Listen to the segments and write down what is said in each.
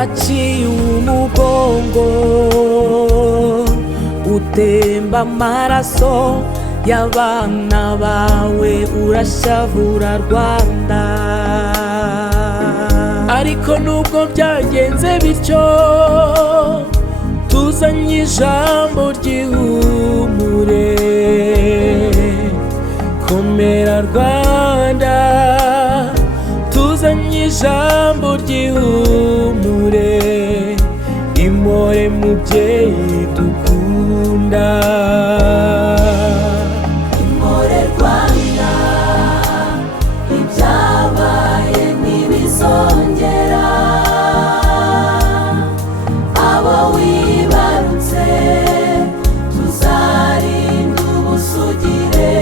waciye umugongo utemba amaraso y'abana bawe, urashavura Rwanda. Ariko nubwo byagenze bityo, tuzanye ijambo ry'ihumure. Komera Rwanda, tuzanye ijambo ry'ihumure. Impore mubyeyi dukunda, impore Rwanda, ibyabaye ntibizongera. Abo wibarutse tuzarinda ubusugire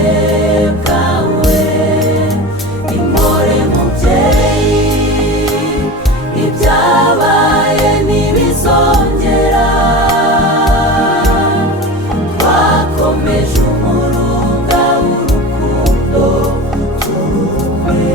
bwawe. Impore mubyeyi, ibyabaye ntibizongera. Twakomeje umurunga w'urukundo turumwe.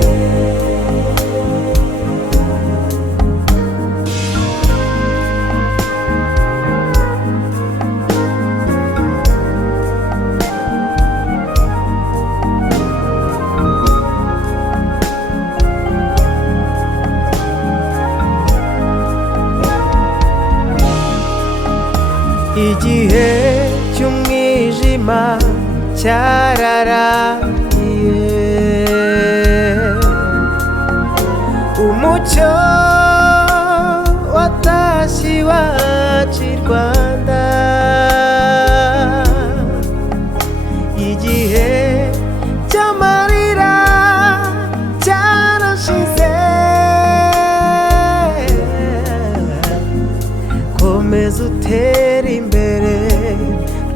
Igihe cy'umwijima cyararangiye, umucyo watashye iwacu i Rwanda. Igihe cy'amarira cyarashize, komeza utere imbere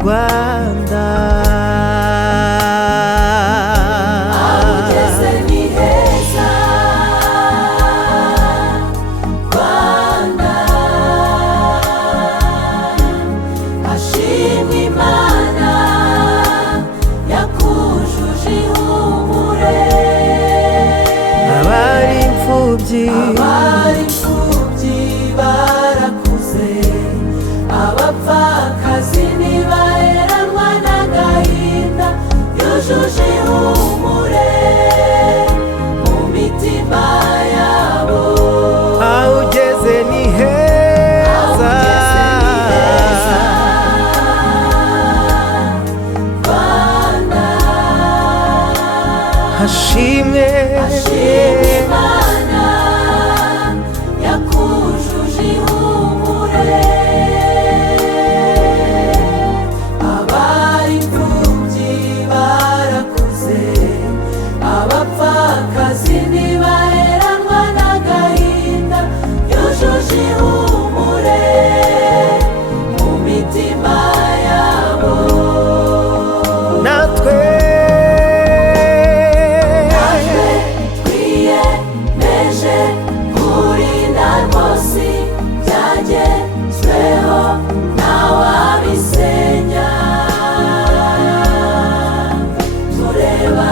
Rwanda. Aho ugeze ni heza Rwanda, hashimwe Imana yakujuje ihumure. Abari imfubyi barakuze, abapfakazi ntibaheranwa n'agahinda. Yujuje ihumure mu mitima yabo. aho ugeze ni heza Rwanda, hashimwe Imana yakujuje ihumure. Abari imfubyi barakuze, abapfakazi ntibaheranwa n'agahinda. Yujuje ihumure mu mitima yabo. natwe twiyemeje kurinda rwose byagezweho ntawabisenya. Tureba,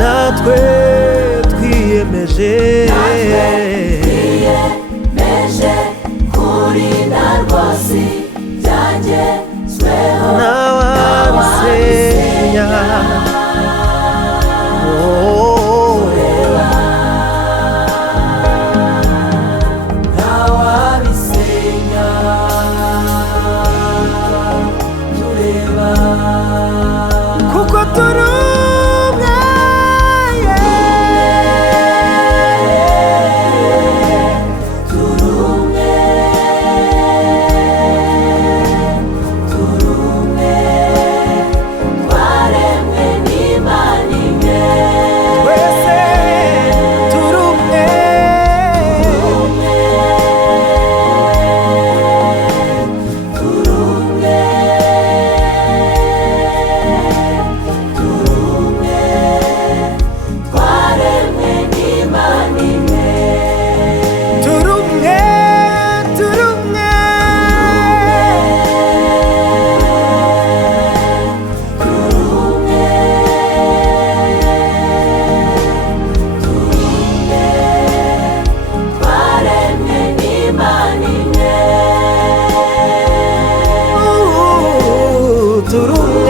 natwe twiyemeje twiyemeje kurinda rwose byagezweho ntawabisenya. ntawabisenya. Tureba, kuko turi umwe, turi umwe, turi umwe